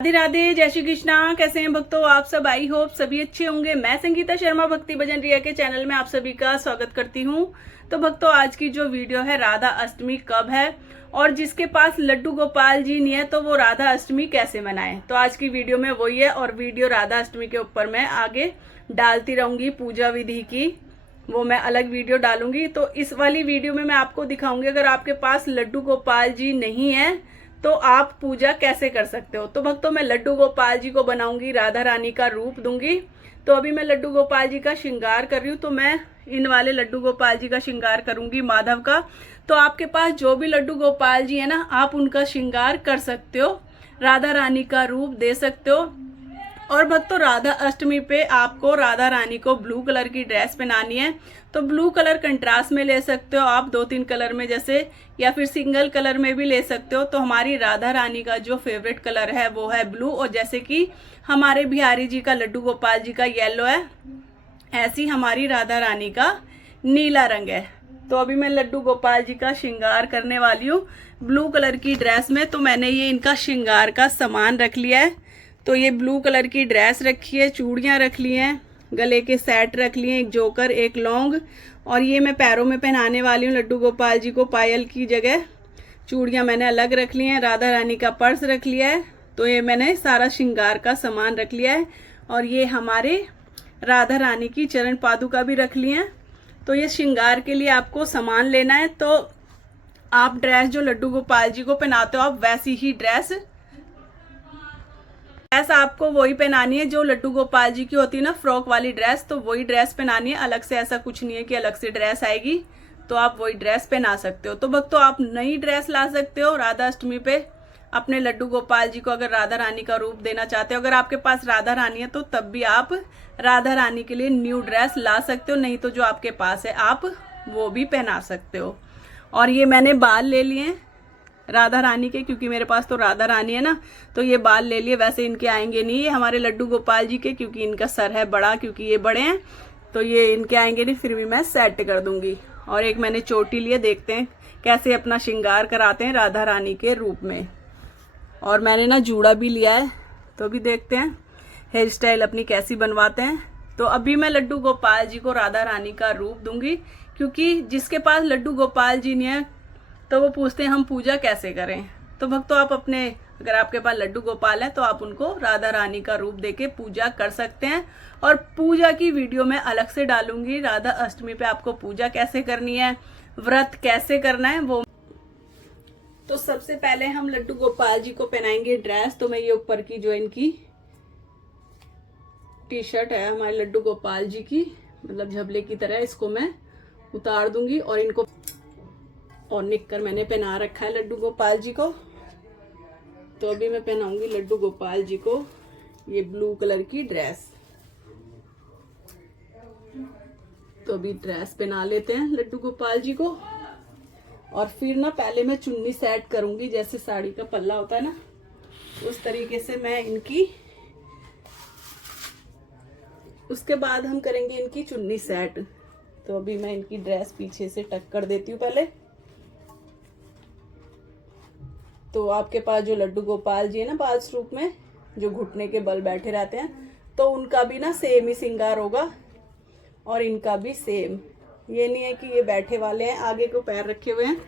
राधे राधे, जय श्री कृष्णा। कैसे हैं भक्तों आप सब? आई होप सभी अच्छे होंगे। मैं संगीता शर्मा भक्ति भजन रिया के चैनल में आप सभी का स्वागत करती हूं। तो भक्तों, आज की जो वीडियो है, राधा अष्टमी कब है और जिसके पास लड्डू गोपाल जी नहीं है तो वो राधा अष्टमी कैसे मनाए। तो आज की वीडियो में वही है और वीडियो राधा अष्टमी के ऊपर मैं आगे डालती रहूंगी। पूजा विधि की वो मैं अलग वीडियो डालूंगी। तो इस वाली वीडियो में मैं आपको दिखाऊंगी, अगर आपके पास लड्डू गोपाल जी नहीं है तो आप पूजा कैसे कर सकते हो। तो भक्तों, मैं लड्डू गोपाल जी को बनाऊंगी, राधा रानी का रूप दूंगी। तो अभी मैं लड्डू गोपाल जी का श्रृंगार कर रही हूँ, तो मैं इन वाले लड्डू गोपाल जी का श्रृंगार करूंगी, माधव का। तो आपके पास जो भी लड्डू गोपाल जी है ना, आप उनका श्रृंगार कर सकते हो, राधा रानी का रूप दे सकते हो। और भक्तों, राधा अष्टमी पे आपको राधा रानी को ब्लू कलर की ड्रेस पहनानी है। तो ब्लू कलर कंट्रास्ट में ले सकते हो आप, 2-3 कलर में जैसे, या फिर सिंगल कलर में भी ले सकते हो। तो हमारी राधा रानी का जो फेवरेट कलर है वो है ब्लू, और जैसे कि हमारे बिहारी जी का लड्डू गोपाल जी का येलो है, ऐसी हमारी राधा रानी का नीला रंग है। तो अभी मैं लड्डू गोपाल जी का श्रृंगार करने वाली हूँ ब्लू कलर की ड्रेस में। तो मैंने ये इनका श्रृंगार का सामान रख लिया है। तो ये ब्लू कलर की ड्रेस रखी है, चूड़ियाँ रख ली हैं, गले के सेट रख लिए, एक जोकर, एक लौंग, और ये मैं पैरों में पहनाने वाली हूँ लड्डू गोपाल जी को पायल की जगह। चूड़ियाँ मैंने अलग रख ली हैं, राधा रानी का पर्स रख लिया है। तो ये मैंने सारा श्रृंगार का सामान रख लिया है। और ये हमारे राधा रानी की चरण पादुका भी रख ली हैं। तो ये श्रृंगार के लिए आपको सामान लेना है। तो आप ड्रेस जो लड्डू गोपाल जी को पहनाते हो, आप वैसी ही ड्रेस आपको वही पहनानी है जो लड्डू गोपाल जी की होती है ना, फ्रॉक वाली ड्रेस। तो वही ड्रेस पहनानी है, अलग से ऐसा कुछ नहीं है कि अलग से ड्रेस आएगी। तो आप वही ड्रेस पहना सकते हो। तो भक्तों, आप नई ड्रेस ला सकते हो राधा अष्टमी पे अपने लड्डू गोपाल जी को, अगर राधा रानी का रूप देना चाहते हो। अगर आपके पास राधा रानी है तो तब भी आप राधा रानी के लिए न्यू ड्रेस ला सकते हो, नहीं तो जो आपके पास है आप वो भी पहना सकते हो। और ये मैंने बाल ले लिए राधा रानी के, क्योंकि मेरे पास तो राधा रानी है ना, तो ये बाल ले लिए। वैसे इनके आएंगे नहीं, ये हमारे लड्डू गोपाल जी के, क्योंकि इनका सर है बड़ा, क्योंकि ये बड़े हैं, तो ये इनके आएंगे नहीं, फिर भी मैं सेट कर दूंगी। और एक मैंने चोटी लिए, देखते हैं कैसे अपना श्रृंगार कराते हैं राधा रानी के रूप में। और मैंने ना जूड़ा भी लिया है, तो अभी देखते हैं हेयर स्टाइल अपनी कैसी बनवाते हैं। तो अभी मैं लड्डू गोपाल जी को राधा रानी का रूप दूंगी, क्योंकि जिसके पास लड्डू गोपाल जी नहीं है तो वो पूछते हैं हम पूजा कैसे करें। तो भक्तों, आप अपने, अगर आपके पास लड्डू गोपाल है तो आप उनको राधा रानी का रूप देके पूजा कर सकते हैं। और पूजा की वीडियो मैं अलग से डालूंगी, राधा अष्टमी पे आपको पूजा कैसे करनी है, व्रत कैसे करना है वो। तो सबसे पहले हम लड्डू गोपाल जी को पहनाएंगे ड्रेस। तो मैं ये ऊपर की जो इनकी टी शर्ट है हमारे लड्डू गोपाल जी की, मतलब झबले की तरह, इसको मैं उतार दूंगी। और इनको, और निक्कर मैंने पहना रखा है लड्डू गोपाल जी को। तो अभी मैं पहनाऊंगी लड्डू गोपाल जी को ये ब्लू कलर की ड्रेस। तो अभी ड्रेस पहना लेते हैं लड्डू गोपाल जी को। और फिर ना पहले मैं चुन्नी सेट करूंगी, जैसे साड़ी का पल्ला होता है ना, उस तरीके से मैं इनकी, उसके बाद हम करेंगे इनकी चुन्नी सेट। तो अभी मैं इनकी ड्रेस पीछे से टक कर देती हूँ पहले। तो आपके पास जो लड्डू गोपाल जी है ना बाल स्वरूप में, जो घुटने के बल बैठे रहते हैं, तो उनका भी ना सेम ही श्रृंगार होगा, और इनका भी सेम। ये नहीं है कि ये बैठे वाले हैं, आगे को पैर रखे हुए हैं,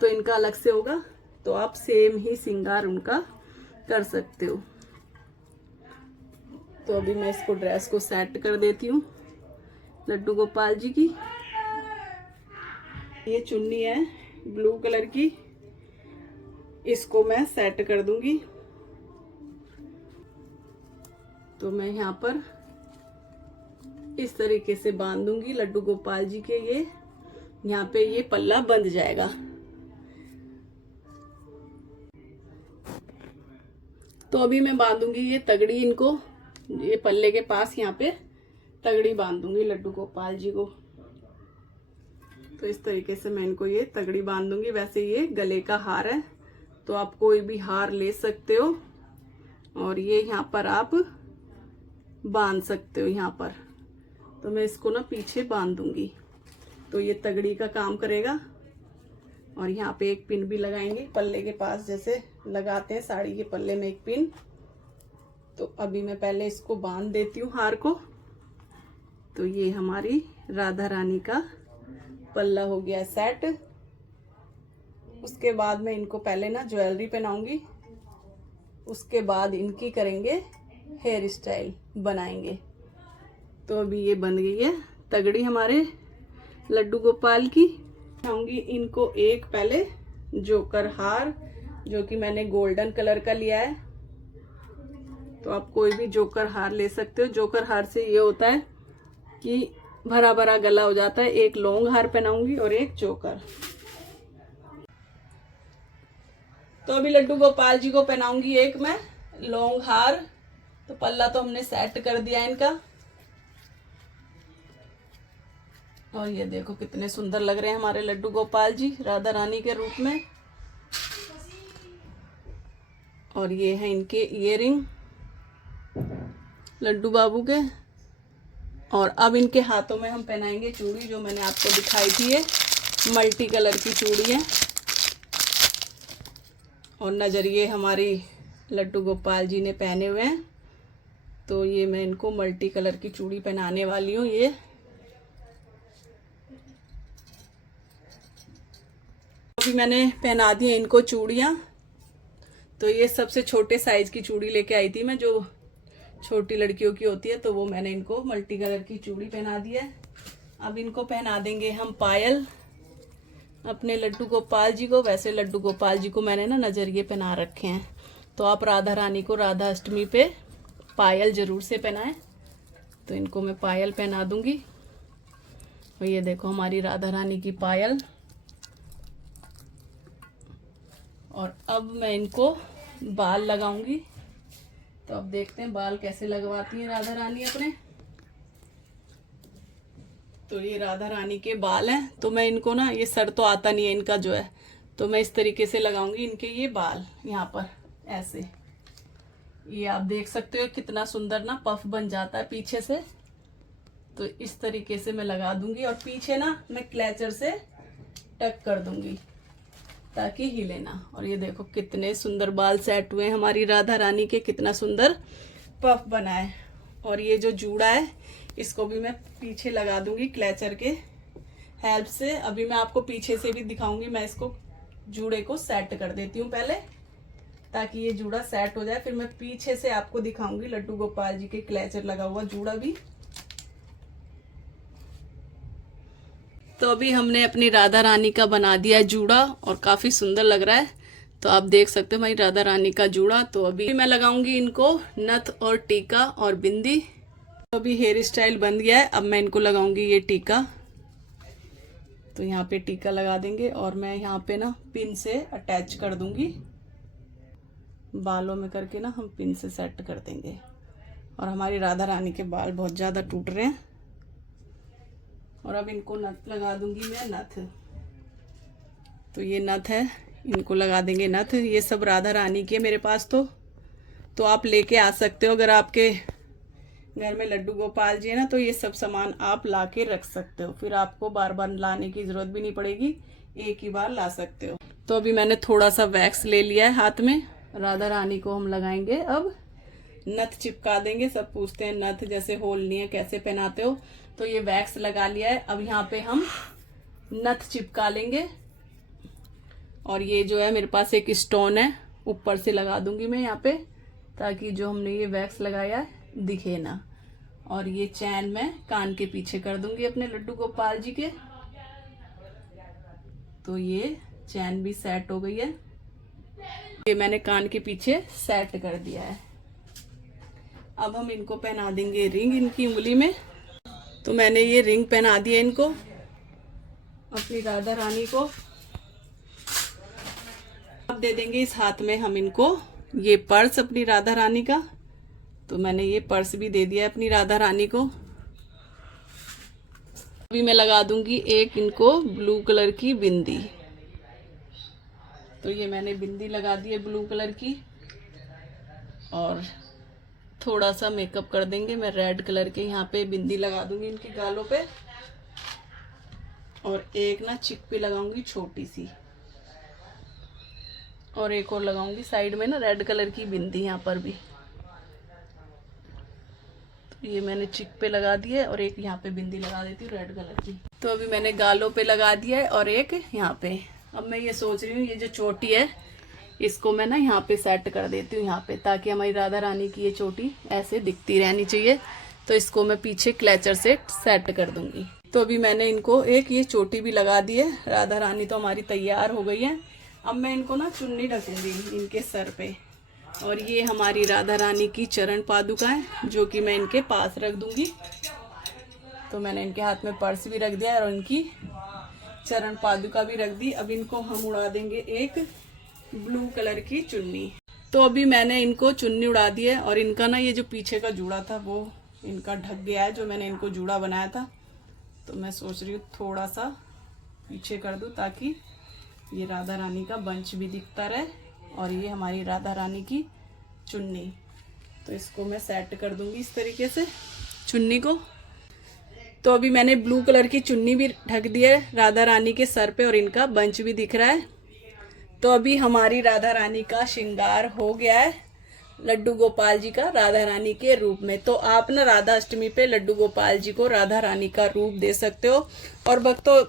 तो इनका अलग से होगा। तो आप सेम ही श्रृंगार उनका कर सकते हो। तो अभी मैं इसको ड्रेस को सेट कर देती हूँ लड्डू गोपाल जी की। ये चुन्नी है ब्लू कलर की, इसको मैं सेट कर दूंगी। तो मैं यहाँ पर इस तरीके से बांध दूंगी लड्डू गोपाल जी के। ये यहाँ पे ये पल्ला बंध जाएगा। तो अभी मैं बांधूंगी ये तगड़ी, इनको ये पल्ले के पास यहाँ पे तगड़ी बांध दूंगी लड्डू गोपाल जी को। तो इस तरीके से मैं इनको ये तगड़ी बांध दूंगी। वैसे ये गले का हार है, तो आप कोई भी हार ले सकते हो, और ये यहाँ पर आप बांध सकते हो यहाँ पर। तो मैं इसको ना पीछे बांध दूंगी, तो ये तगड़ी का काम करेगा। और यहाँ पे एक पिन भी लगाएंगे पल्ले के पास, जैसे लगाते हैं साड़ी के पल्ले में एक पिन, तो अभी मैं पहले इसको बांध देती हूँ हार को। तो ये हमारी राधा रानी का पल्ला हो गया सेट। उसके बाद मैं इनको पहले ना ज्वेलरी पहनाऊंगी, उसके बाद इनकी करेंगे हेयर स्टाइल बनाएंगे। तो अभी ये बन गई है तगड़ी हमारे लड्डू गोपाल की। बनाऊंगी इनको एक पहले जोकर हार, जो कि मैंने गोल्डन कलर का लिया है। तो आप कोई भी जोकर हार ले सकते हो। जोकर हार से ये होता है कि भरा भरा गला हो जाता है। एक लॉन्ग हार पहनाऊंगी और एक जोकर। तो अभी लड्डू गोपाल जी को पहनाऊंगी एक मैं लॉन्ग हार। तो पल्ला तो हमने सेट कर दिया इनका, और ये देखो कितने सुंदर लग रहे हैं हमारे लड्डू गोपाल जी राधा रानी के रूप में। और ये है इनके ईयरिंग लड्डू बाबू के। और अब इनके हाथों में हम पहनाएंगे चूड़ी, जो मैंने आपको दिखाई थी। ये मल्टी कलर की चूड़ी है। और नजरिए हमारी लड्डू गोपाल जी ने पहने हुए हैं। तो ये मैं इनको मल्टी कलर की चूड़ी पहनाने वाली हूँ। ये अभी मैंने पहना दी है इनको चूड़ियाँ। तो ये सबसे छोटे साइज की चूड़ी लेके आई थी मैं, जो छोटी लड़कियों की होती है। तो वो मैंने इनको मल्टी कलर की चूड़ी पहना दी है। अब इनको पहना देंगे हम पायल अपने लड्डू गोपाल जी को। वैसे लड्डू गोपाल जी को मैंने ना नजरिए पहना रखे हैं। तो आप राधा रानी को राधा अष्टमी पे पायल जरूर से पहनाएं। तो इनको मैं पायल पहना दूंगी। और ये देखो हमारी राधा रानी की पायल। और अब मैं इनको बाल लगाऊंगी। तो अब देखते हैं बाल कैसे लगवाती हैं राधा रानी अपने। तो ये राधा रानी के बाल हैं। तो मैं इनको ना, ये सर तो आता नहीं है इनका जो है, तो मैं इस तरीके से लगाऊंगी इनके ये बाल यहाँ पर ऐसे। ये आप देख सकते हो कितना सुंदर ना पफ बन जाता है पीछे से। तो इस तरीके से मैं लगा दूंगी। और पीछे ना मैं क्लेचर से टक कर दूंगी ताकि हिले ना। और ये देखो कितने सुंदर बाल सेट हुए हैं हमारी राधा रानी के, कितना सुंदर पफ बना है। और ये जो जूड़ा है इसको भी मैं पीछे लगा दूंगी क्लेचर के हेल्प से। अभी मैं आपको पीछे से भी दिखाऊंगी। मैं इसको जूड़े को सेट कर देती हूँ पहले, ताकि ये जूड़ा सेट हो जाए। फिर मैं पीछे से आपको दिखाऊंगी लड्डू गोपाल जी के क्लेचर लगा हुआ जूड़ा भी। तो अभी हमने अपनी राधा रानी का बना दिया जूड़ा और काफी सुंदर लग रहा है। तो आप देख सकते हो हमारी राधा रानी का जूड़ा। तो अभी मैं लगाऊंगी इनको नथ और टीका और बिंदी। तो अभी हेयर स्टाइल बन गया है। अब मैं इनको लगाऊंगी ये टीका। तो यहाँ पे टीका लगा देंगे और मैं यहाँ पे ना पिन से अटैच कर दूंगी। बालों में करके ना हम पिन से सेट कर देंगे। और हमारी राधा रानी के बाल बहुत ज़्यादा टूट रहे हैं। और अब इनको नथ लगा दूंगी मैं, नथ। तो ये नथ है, इनको लगा देंगे नथ। ये सब राधा रानी की है मेरे पास। तो आप लेके आ सकते हो। अगर आपके घर में लड्डू गोपाल जी है ना, तो ये सब सामान आप ला के रख सकते हो। फिर आपको बार बार लाने की जरूरत भी नहीं पड़ेगी, एक ही बार ला सकते हो। तो अभी मैंने थोड़ा सा वैक्स ले लिया है हाथ में। राधा रानी को हम लगाएंगे अब नथ, चिपका देंगे। सब पूछते हैं नथ जैसे होल नहीं है कैसे पहनाते हो। तो ये वैक्स लगा लिया है। अब यहाँ पे हम नथ चिपका लेंगे। और ये जो है मेरे पास एक स्टोन है, ऊपर से लगा दूंगी मैं यहाँ पे, ताकि जो हमने ये वैक्स लगाया है दिखे ना। और ये चैन मैं कान के पीछे कर दूंगी अपने लड्डू गोपाल जी के। तो ये चैन भी सेट हो गई है। ये मैंने कान के पीछे सेट कर दिया है। अब हम इनको पहना देंगे रिंग इनकी उंगली में। तो मैंने ये रिंग पहना दी है इनको, अपनी राधा रानी को। अब दे देंगे इस हाथ में हम इनको ये पर्स अपनी राधा रानी का। तो मैंने ये पर्स भी दे दिया है अपनी राधा रानी को। अभी मैं लगा दूंगी एक इनको ब्लू कलर की बिंदी। तो ये मैंने बिंदी लगा दी है ब्लू कलर की। और थोड़ा सा मेकअप कर देंगे। मैं रेड कलर के यहाँ पे बिंदी लगा दूंगी इनके गालों पे। और एक ना चिक पे लगाऊंगी छोटी सी। और एक और लगाऊंगी साइड में ना रेड कलर की बिंदी यहाँ पर भी। ये मैंने चिक पे लगा दिया है और एक यहाँ पे बिंदी लगा देती हूँ रेड कलर की। तो अभी मैंने गालों पे लगा दिया है और एक यहाँ पे। अब मैं ये सोच रही हूँ ये जो चोटी है इसको मैं ना यहाँ पे सेट कर देती हूँ यहाँ पे, ताकि हमारी राधा रानी की ये चोटी ऐसे दिखती रहनी चाहिए। तो इसको मैं पीछे क्लेचर से सेट कर दूंगी। तो अभी मैंने इनको एक ये चोटी भी लगा दी है। राधा रानी तो हमारी तैयार हो गई है। अब मैं इनको ना चुन्नी ढकूंगी इनके सर पे, और ये हमारी राधा रानी की चरण पादुका है जो कि मैं इनके पास रख दूंगी। तो मैंने इनके हाथ में पर्स भी रख दिया और इनकी चरण पादुका भी रख दी। अब इनको हम उड़ा देंगे एक ब्लू कलर की चुन्नी। तो अभी मैंने इनको चुन्नी उड़ा दी है और इनका ना ये जो पीछे का जूड़ा था वो इनका ढक गया है, जो मैंने इनको जूड़ा बनाया था। तो मैं सोच रही हूँ थोड़ा सा पीछे कर दूँ ताकि ये राधा रानी का बंच भी दिखता रहे और ये हमारी राधा रानी की चुन्नी। तो इसको मैं सेट कर दूंगी इस तरीके से चुन्नी को। तो अभी मैंने ब्लू कलर की चुन्नी भी ढक दी है राधा रानी के सर पे और इनका बंच भी दिख रहा है। तो अभी हमारी राधा रानी का श्रृंगार हो गया है लड्डू गोपाल जी का राधा रानी के रूप में। तो आप ना राधा अष्टमी पे लड्डू गोपाल जी को राधा रानी का रूप दे सकते हो। और भक्तों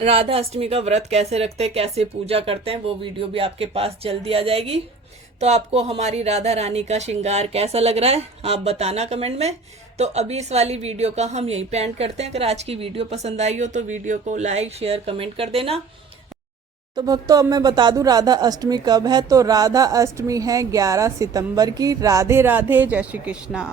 राधा अष्टमी का व्रत कैसे रखते हैं, कैसे पूजा करते हैं, वो वीडियो भी आपके पास जल्दी आ जाएगी। तो आपको हमारी राधा रानी का श्रृंगार कैसा लग रहा है आप बताना कमेंट में। तो अभी इस वाली वीडियो का हम यहीं पे एंड करते हैं। अगर आज की वीडियो पसंद आई हो तो वीडियो को लाइक शेयर कमेंट कर देना। तो भक्तों अब मैं बता दूं राधा अष्टमी कब है। तो राधा अष्टमी है 11 सितंबर की। राधे राधे, जय श्री कृष्णा।